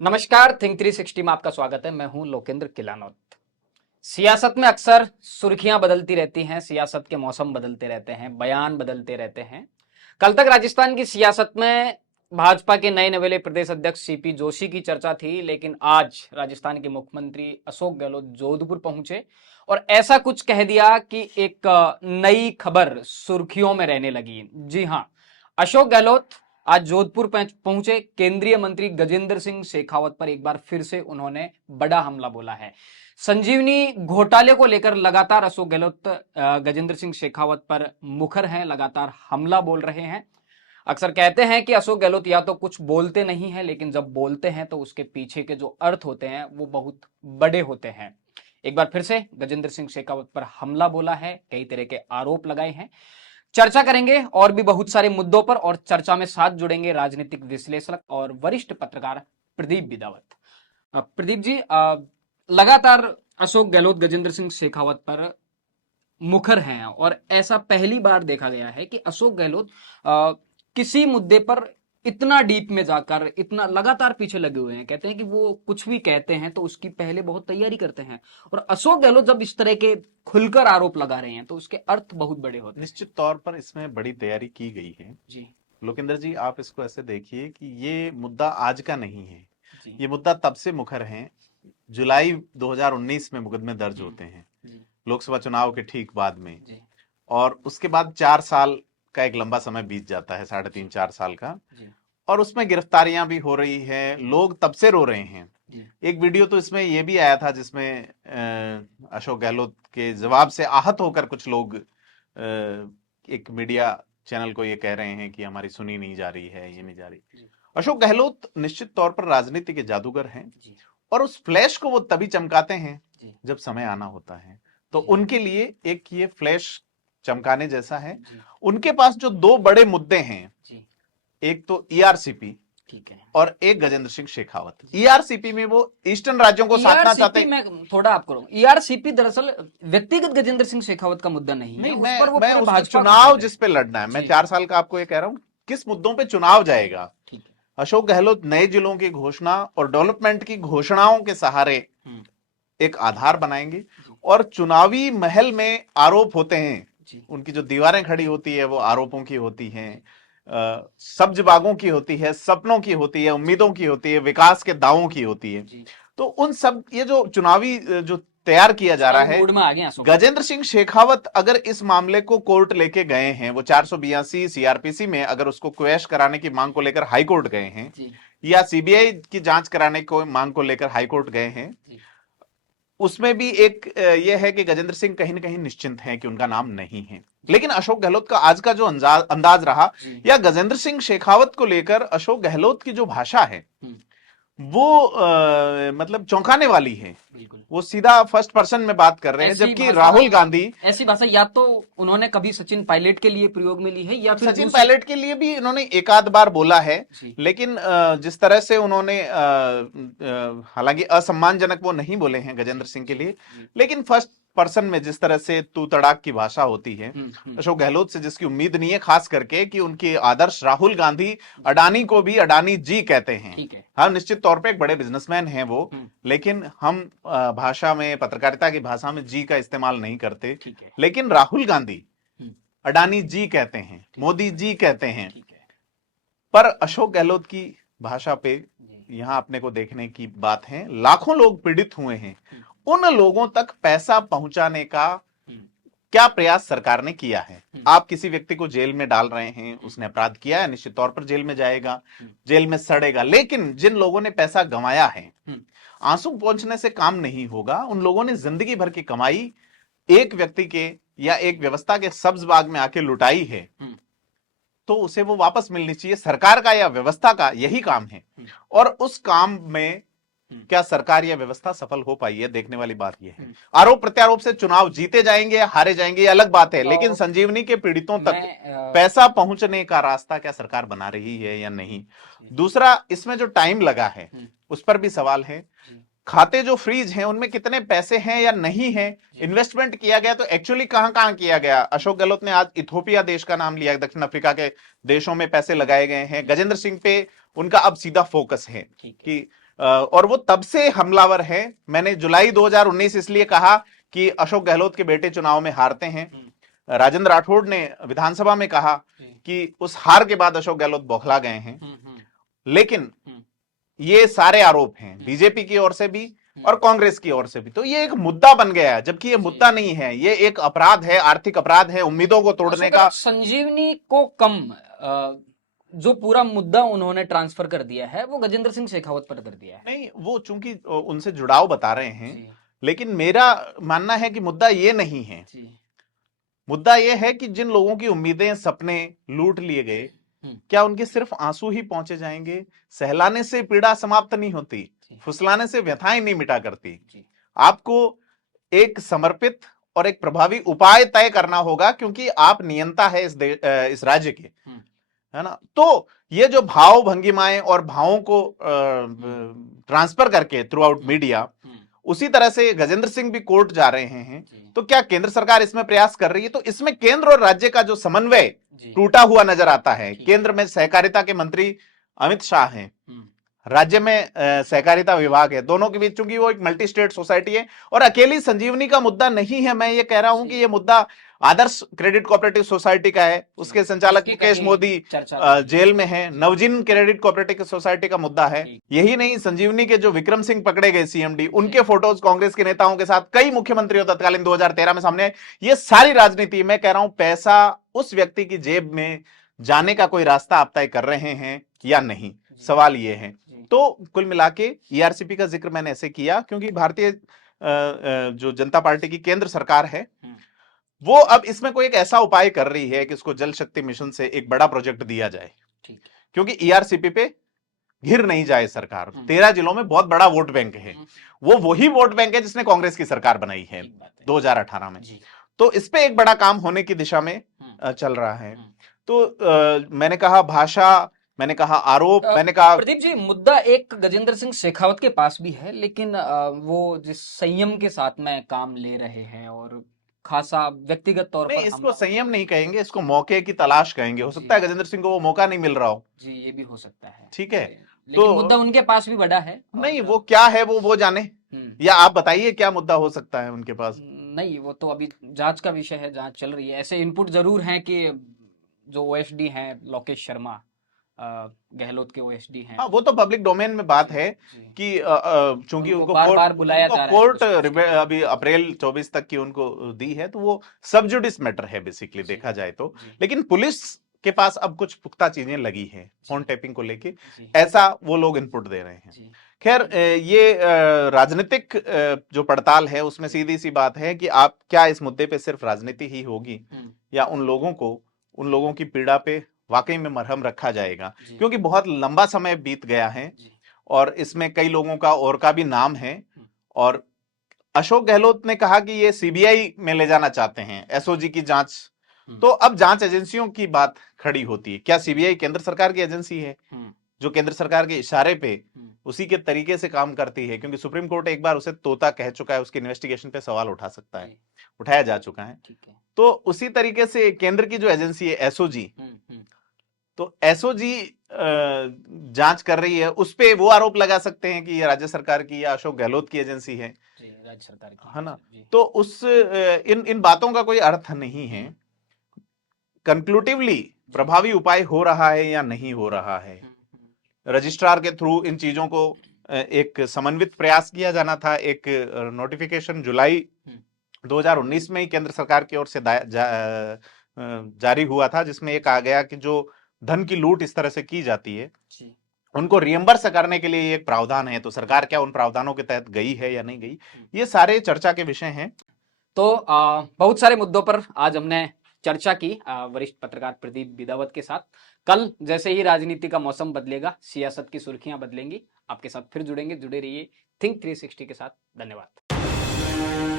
नमस्कार, थिंक 360 में आपका स्वागत है। मैं हूं लोकेंद्र किलानौत। सियासत में अक्सर सुर्खियां बदलती रहती हैं, सियासत के मौसम बदलते रहते हैं, बयान बदलते रहते हैं। कल तक राजस्थान की सियासत में भाजपा के नए नवेले प्रदेश अध्यक्ष सीपी जोशी की चर्चा थी, लेकिन आज राजस्थान के मुख्यमंत्री अशोक गहलोत जोधपुर पहुंचे और ऐसा कुछ कह दिया कि एक नई खबर सुर्खियों में रहने लगी। जी हां, अशोक गहलोत आज जोधपुर पहुंचे। केंद्रीय मंत्री गजेंद्र सिंह शेखावत पर एक बार फिर से उन्होंने बड़ा हमला बोला है। संजीवनी घोटाले को लेकर लगातार अशोक गहलोत गजेंद्र सिंह शेखावत पर मुखर हैं, लगातार हमला बोल रहे हैं। अक्सर कहते हैं कि अशोक गहलोत या तो कुछ बोलते नहीं है, लेकिन जब बोलते हैं तो उसके पीछे के जो अर्थ होते हैं वो बहुत बड़े होते हैं। एक बार फिर से गजेंद्र सिंह शेखावत पर हमला बोला है, कई तरह के आरोप लगाए हैं। चर्चा करेंगे और भी बहुत सारे मुद्दों पर, और चर्चा में साथ जुड़ेंगे राजनीतिक विश्लेषक और वरिष्ठ पत्रकार प्रदीप बिदावत। प्रदीप जी, लगातार अशोक गहलोत गजेंद्र सिंह शेखावत पर मुखर हैं और ऐसा पहली बार देखा गया है कि अशोक गहलोत किसी मुद्दे पर इतना डीप में जाकर इतना लगातार पीछे लगे हुए हैं। कहते हैं कि वो कुछ भी कहते हैं तो उसकी पहले बहुत तैयारी करते हैं, और अशोक गहलोत जब इस तरह के खुलकर आरोप लगा रहे हैं तो उसके अर्थ बहुत बड़े होते हैं। निश्चित तौर पर इसमें बड़ी तैयारी की गई है जी लोकेंद्र जी। आप इसको ऐसे देखिए कि ये मुद्दा आज का नहीं है, जी ये मुद्दा तब से मुखर है। जुलाई 2019 में मुकदमे दर्ज होते हैं जी लोकसभा चुनाव के ठीक बाद में, जी और उसके बाद 4 साल का एक लंबा समय बीत जाता है, 3.5-4 साल का, जी और उसमें गिरफ्तारियां भी हो रही है। लोग तब से रो रहे हैं। जी एक वीडियो तो इसमें यह भी आया था जिसमें अशोक गहलोत के जवाब से आहत होकर कुछ लोग एक मीडिया चैनल को ये कह रहे हैं कि हमारी सुनी नहीं जा रही है, ये नहीं जा रही। जी अशोक गहलोत निश्चित तौर पर राजनीति के जादूगर हैं, जी और उस फ्लैश को वो तभी चमकाते हैं जी जब समय आना होता है। तो जी उनके लिए एक ये फ्लैश चमकाने जैसा है। जी उनके पास जो दो बड़े मुद्दे हैं, जी एक तो ईआरसीपी ठीक है। और एक गजेंद्र सिंह शेखावत। ईआरसीपी में वो ईस्टर्न राज्यों को साधना चाहते ईआरसीपी में थोड़ा आपको ईआरसीपी दरअसल व्यक्तिगत गजेंद्र सिंह शेखावत का मुद्दा नहीं है, नहीं, उस पर वो मैं पूरे उसको भाजपा को चुनाव कह रहे जिस हैं। पे लड़ना है, मैं जी 4 साल का आपको ये कह रहा हूं किस मुद्दों पे चुनाव जाएगा। ठीक है। अशोक गहलोत नए जिलों की घोषणा और डेवलपमेंट की घोषणाओं के सहारे हम्म, एक आधार बनाएंगे, जी और चुनावी महल में आरोप होते हैं, जी उनकी जो दीवारें खड़ी होती है वो आरोपों की होती हैं, सब्ज बागों की होती है, सपनों की होती है, उम्मीदों की होती है, विकास के दावों की होती है। जी तो उन सब ये जो चुनावी जो तैयार किया जा रहा चुनावी है, मूड में आ गए अशोक। गजेंद्र सिंह शेखावत अगर इस मामले को कोर्ट लेके गए हैं, वो 482 सीआरपीसी में अगर उसको क्वैश कराने की मांग को लेकर हाई कोर्ट गए हैं, जी या सीबीआई की जांच कराने को मांग को लेकर हाई कोर्ट गए हैं, जी उसमें भी एक यह है कि गजेंद्र सिंह कहीं ना कहीं निश्चिंत हैं कि उनका नाम नहीं है। लेकिन अशोक गहलोत का आज का जो अंदाज रहा, जी या गजेंद्र सिंह शेखावत को लेकर अशोक गहलोत की जो भाषा है हम्म, वो मतलब चौंकाने वाली है। बिल्कुल। वो सीधा फर्स्ट पर्सन में बात कर रहे हैं, ऐसी जबकि भाषा राहुल गांधी ऐसी भाषा या तो उन्होंने कभी सचिन पायलट के लिए प्रयोग में ली है, या फिर सचिन दूसरी। पायलट के लिए भी इन्होंने एक आध बार बोला है। जी लेकिन जिस तरह से उन्होंने हालांकि असम्मानजनक वो नहीं बोले हैं गजेंद्र सिंह के जी लिए, जी लेकिन फर्स्ट पर्सन में जिस तरह से तू तड़ाक की भाषा होती है हम्म, अशोक गहलोत से, जिसकी उम्मीद नहीं है, खास करके कि उनके आदर्श राहुल गांधी अडानी को भी अडानी जी कहते हैं। ठीक है। हाँ, निश्चित तौर पे एक बड़े बिजनेसमैन हैं वो, हम्म, लेकिन हम भाषा में, पत्रकारिता की भाषा में जी का इस्तेमाल नहीं करते। ठीक है। लेकिन राहुल गांधी हम्म, अडानी जी कहते हैं, ठीक मोदी जी कहते हैं। ठीक है। पर अशोक गहलोत की भाषा पे जी यहां अपने को देखने की बात है। लाखों लोग पीड़ित हुए हैं, हम्म, उन लोगों तक पैसा पहुंचाने का हम्म, क्या प्रयास सरकार ने किया है। हम्म, आप किसी व्यक्ति को जेल में डाल रहे हैं, उसने अपराध किया है, निश्चित तौर पर जेल में जाएगा, जेल में सड़ेगा। लेकिन जिन लोगों ने पैसा गंवाया है, हम्म, आंसू पहुंचने से काम नहीं होगा। उन लोगों ने जिंदगी भर की कमाई एक व्यक्ति के या एक व्यवस्था के सब्ज बाग में आके लुटाई है, हम्म, तो उसे वो वापस मिलनी चाहिए। सरकार का या व्यवस्था का यही काम है, और उस काम में क्या सरकार या व्यवस्था सफल हो पाई है, देखने वाली बात यह है। आरोप प्रत्यारोप से चुनाव जीते जाएंगे या हारे जाएंगे ये अलग बात है, लेकिन संजीवनी के पीड़ितों तक पैसा पहुंचने का रास्ता क्या सरकार बना रही है या नहीं। दूसरा, इसमें जो टाइम लगा है उस पर भी सवाल है। खाते जो फ्रीज हैं उनमें कितने पैसे हैं या नहीं है, इन्वेस्टमेंट किया गया तो एक्चुअली कहां कहां किया गया। अशोक गहलोत ने आज इथोपिया देश का नाम लिया, दक्षिण अफ्रीका के देशों में पैसे लगाए गए हैं। गजेंद्र सिंह पे उनका अब सीधा फोकस है कि और वो तब से हमलावर है। मैंने जुलाई 2019 इसलिए कहा कि अशोक गहलोत के बेटे चुनाव में हारते हैं। राजेंद्र राठौड़ ने विधानसभा में कहा कि उस हार के बाद अशोक गहलोत बौखला गए हैं। लेकिन ये सारे आरोप हैं बीजेपी की ओर से भी और कांग्रेस की ओर से भी, तो ये एक मुद्दा बन गया है, जबकि ये मुद्दा नहीं है, ये एक अपराध है, आर्थिक अपराध है, उम्मीदों को तोड़ने का। संजीवनी को कम जो पूरा मुद्दा उन्होंने ट्रांसफर कर दिया है वो गजेंद्र सिंह शेखावत पर कर दिया है। नहीं, वो चूंकि उनसे जुड़ाव बता रहे हैं, लेकिन मेरा मानना है कि मुद्दा ये नहीं है। मुद्दा ये है कि जिन लोगों की उम्मीदें, सपने लूट लिए गए, क्या उनके सिर्फ आंसू ही पहुंचे जाएंगे? सहलाने से पीड़ा समाप्त नहीं होती, फुसलाने से व्यथाएं नहीं मिटा करती। आपको एक समर्पित और एक प्रभावी उपाय तय करना होगा, क्योंकि आप नियंता है इस राज्य के, है ना। तो ये जो भाव भंगिमाएं और भावों को ट्रांसफर करके थ्रू आउट मीडिया, उसी तरह से गजेंद्र सिंह भी कोर्ट जा रहे हैं, तो क्या केंद्र सरकार इसमें प्रयास कर रही है? तो इसमें केंद्र और राज्य का जो समन्वय टूटा हुआ नजर आता है। केंद्र में सहकारिता के मंत्री अमित शाह हैं, राज्य में सहकारिता विभाग है, दोनों के बीच चूंकि वो एक मल्टी स्टेट सोसाइटी है, और अकेली संजीवनी का मुद्दा नहीं है। मैं ये कह रहा हूं कि ये मुद्दा आदर्श क्रेडिट कोऑपरेटिव सोसाइटी का है, उसके संचालक मुकेश मोदी जेल में है, नवजीन क्रेडिट कोऑपरेटिव सोसाइटी का मुद्दा है। यही नहीं, संजीवनी के जो विक्रम सिंह पकड़े गए सीएमडी, उनके फोटोज कांग्रेस के नेताओं के साथ कई मुख्यमंत्रियों तत्कालीन 2013 में सामने आए। ये सारी राजनीति, मैं कह रहा हूं, पैसा उस व्यक्ति की जेब में जाने का कोई रास्ता आप तय कर रहे हैं या नहीं, सवाल ये है। तो कुल मिला के ईआरसीपी का जिक्र मैंने ऐसे किया क्योंकि भारतीय जो जनता पार्टी की केंद्र सरकार है, वो अब इसमें कोई एक ऐसा उपाय कर रही है कि उसको जल शक्ति मिशन से एक बड़ा प्रोजेक्ट दिया जाए, क्योंकि ईआरसीपी पे घिर नहीं जाए सरकार। 13 जिलों में बहुत बड़ा वोट बैंक है, वो वही वोट बैंक है जिसने कांग्रेस की सरकार बनाई है 2018 में। तो इस पे एक बड़ा काम होने की दिशा में चल रहा है। तो मैंने कहा भाषा, मैंने कहा आरोप, मैंने कहा प्रदीप जी, मुद्दा एक गजेंद्र सिंह शेखावत के पास भी है, लेकिन वो जिस संयम के साथ में काम ले रहे हैं और खासा व्यक्तिगत तौर नहीं, पर इसको संयम नहीं कहेंगे, इसको मौके की तलाश कहेंगे। हो सकता है गजेंद्र सिंह को वो मौका नहीं मिल रहा हो। जी, ये भी हो सकता है। ठीक है, तो मुद्दा उनके पास भी बड़ा है। नहीं, वो क्या है वो जाने, या आप बताइए क्या मुद्दा हो सकता है उनके पास। नहीं, वो तो अभी जांच का विषय है, जांच चल रही है। ऐसे इनपुट जरूर हैं कि जो ओएसडी हैं लोकेश शर्मा, गहलोत के ओएसडी हैं, हाँ, वो तो पब्लिक डोमेन में बात है कि चूंकि उनको बार बुलाया जा रहा है। कोर्ट अभी अप्रैल 24 तक की उनको दी है, तो वो सब जुडिस मैटर है बेसिकली देखा जाए तो। लेकिन पुलिस के पास अब कुछ पुख्ता चीजें लगी है फोन टैपिंग को लेके, ऐसा वो लोग इनपुट दे रहे हैं। खैर, ये राजनीतिक जो पड़ताल है उसमें सीधी सी बात है कि आप क्या इस मुद्दे पे सिर्फ राजनीति ही होगी, या उन लोगों की पीड़ा पे वाकई में मरहम रखा जाएगा, क्योंकि बहुत लंबा समय बीत गया है और इसमें कई लोगों का और का भी नाम है। और अशोक गहलोत ने कहा कि ये सीबीआई में ले जाना चाहते हैं, एसओजी की जांच। तो अब जांच एजेंसियों की बात खड़ी होती है, क्या सीबीआई केंद्र सरकार की एजेंसी है जो केंद्र सरकार के इशारे पे उसी के तरीके से काम करती है? क्योंकि सुप्रीम कोर्ट एक बार उसे तोता कह चुका है, उसकी इन्वेस्टिगेशन पे सवाल उठा सकता है, उठाया जा चुका है। तो उसी तरीके से केंद्र की जो एजेंसी है एसओजी, तो एसओजी जांच कर रही है, उस पे वो आरोप लगा सकते हैं कि ये राज्य सरकार की या अशोक गहलोत की एजेंसी है, राज्य सरकार की, है ना। तो उस इन बातों का कोई अर्थ नहीं है। कंक्लूटिवली प्रभावी उपाय हो रहा है या नहीं हो रहा है, रजिस्ट्रार के थ्रू इन चीजों को एक समन्वित प्रयास किया जाना था। एक नोटिफिकेशन जुलाई 2019 में ही केंद्र सरकार की ओर से जारी हुआ था, जिसमें ये कहा गया कि जो धन की लूट इस तरह से की जाती है उनको रियम्बर्स करने के लिए एक प्रावधान है। तो सरकार क्या उन प्रावधानों के तहत गई है या नहीं गई, ये सारे चर्चा के विषय हैं। तो बहुत सारे मुद्दों पर आज हमने चर्चा की वरिष्ठ पत्रकार प्रदीप बिदावत के साथ। कल जैसे ही राजनीति का मौसम बदलेगा, सियासत की सुर्खियां बदलेंगी, आपके साथ फिर जुड़ेंगे। जुड़े रहिए थिंक 360 के साथ। धन्यवाद।